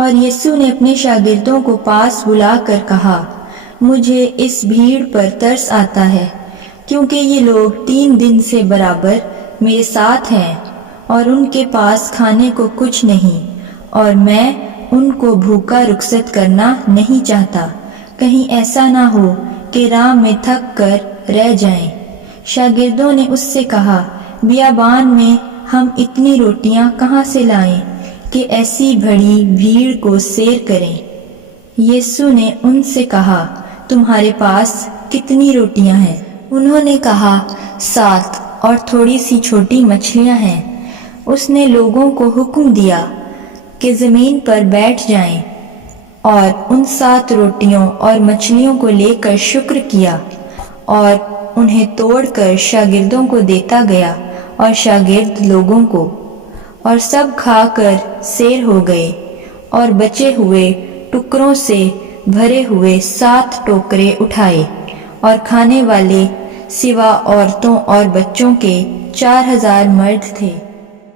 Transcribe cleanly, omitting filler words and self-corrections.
اور یسوع نے اپنے شاگردوں کو پاس بلا کر کہا، مجھے اس بھیڑ پر ترس آتا ہے، کیونکہ یہ لوگ 3 دن سے برابر میرے ساتھ ہیں اور ان کے پاس کھانے کو کچھ نہیں، اور میں ان کو بھوکا رخصت کرنا نہیں چاہتا، کہیں ایسا نہ ہو کہ راہ میں تھک کر رہ جائیں۔ شاگردوں نے اس سے کہا، بیابان میں ہم اتنی روٹیاں کہاں سے لائیں کہ ایسی بڑی بھیڑ کو سیر کریں؟ یسوع نے ان سے کہا، تمہارے پاس کتنی روٹیاں ہیں؟ انہوں نے کہا، 7 اور تھوڑی سی چھوٹی مچھلیاں ہیں۔ اس نے لوگوں کو حکم دیا کہ زمین پر بیٹھ جائیں، اور ان 7 روٹیوں اور مچھلیوں کو لے کر شکر کیا اور انہیں توڑ کر شاگردوں کو دیتا گیا، اور شاگرد لوگوں کو، اور سب کھا کر سیر ہو گئے، اور بچے ہوئے ٹکڑوں سے بھرے ہوئے 7 ٹوکرے اٹھائے، اور کھانے والے سوا عورتوں اور بچوں کے 4000 مرد تھے۔